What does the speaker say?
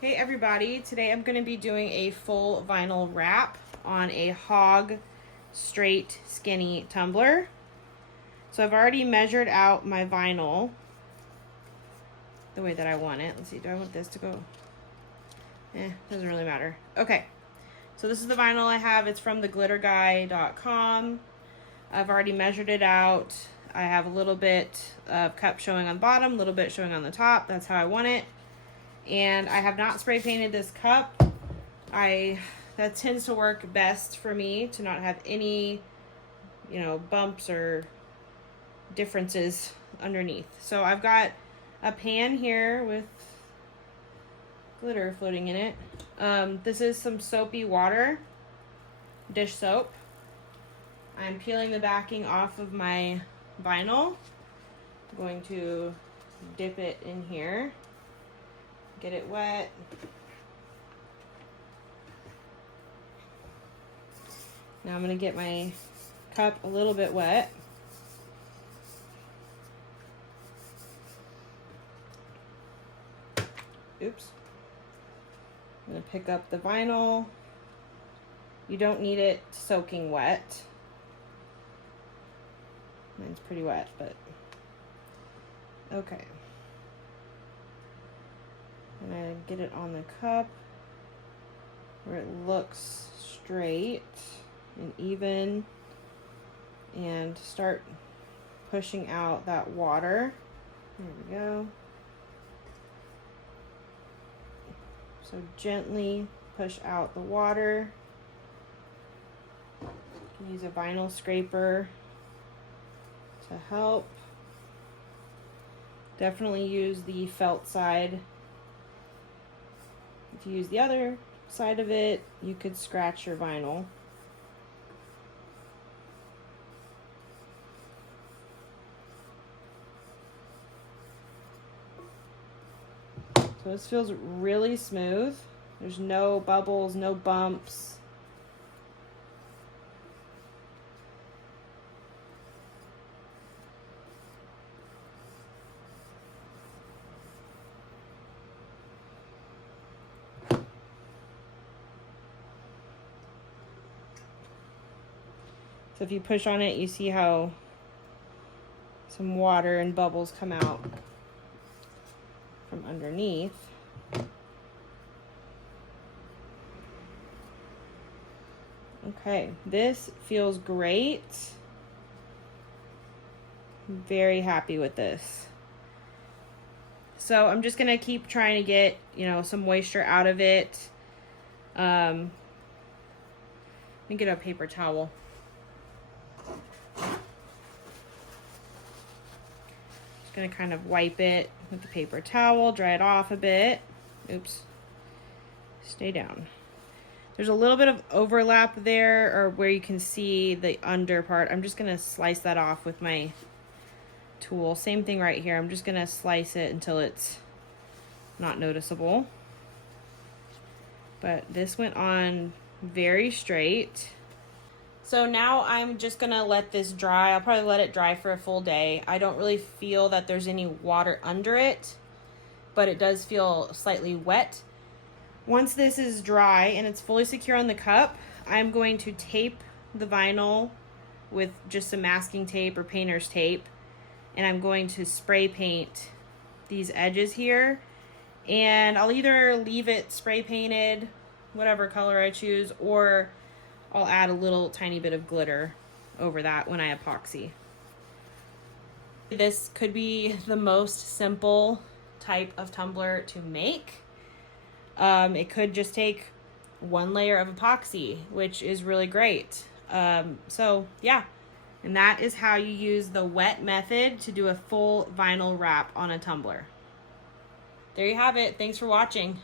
Hey everybody, today I'm going to be doing a full vinyl wrap on a hog straight skinny tumbler. So I've already measured out my vinyl the way that I want it. Let's see, do I want this to go? Doesn't really matter. Okay, so this is the vinyl I have. It's from theglitterguy.com. I've already measured it out. I have a little bit of cup showing on the bottom, a little bit showing on the top. That's how I want it. And I have not spray painted this cup. That tends to work best for me, to not have any, bumps or differences underneath. So I've got a pan here with glitter floating in it. This is some soapy water, dish soap. I'm peeling the backing off of my vinyl. I'm going to dip it in here. Get it wet. Now I'm going to get my cup a little bit wet. Oops. I'm going to pick up the vinyl. You don't need it soaking wet. Mine's pretty wet, but okay. And I get it on the cup where it looks straight and even, and start pushing out that water. There we go. So gently push out the water. You can use a vinyl scraper to help. Definitely use the felt side. If you use the other side of it, you could scratch your vinyl. So this feels really smooth. There's no bubbles, no bumps. So if you push on it, you see how some water and bubbles come out from underneath. Okay, this feels great. I'm very happy with this. So I'm just gonna keep trying to get, some moisture out of it. Let me get a paper towel. Gonna kind of wipe it with the paper towel, dry it off a bit. Oops. Stay down. There's a little bit of overlap there, or where you can see the under part. I'm just gonna slice that off with my tool. Same thing right here. I'm just gonna slice it until it's not noticeable. But this went on very straight. So now I'm just gonna let this dry. I'll probably let it dry for a full day. I don't really feel that there's any water under it, but it does feel slightly wet. Once this is dry and it's fully secure on the cup, I'm going to tape the vinyl with just some masking tape or painter's tape, and I'm going to spray paint these edges here. And I'll either leave it spray painted, whatever color I choose, or I'll add a little tiny bit of glitter over that when I epoxy. This could be the most simple type of tumbler to make. It could just take one layer of epoxy, which is really great. So yeah, and that is how you use the wet method to do a full vinyl wrap on a tumbler. There you have it. Thanks for watching.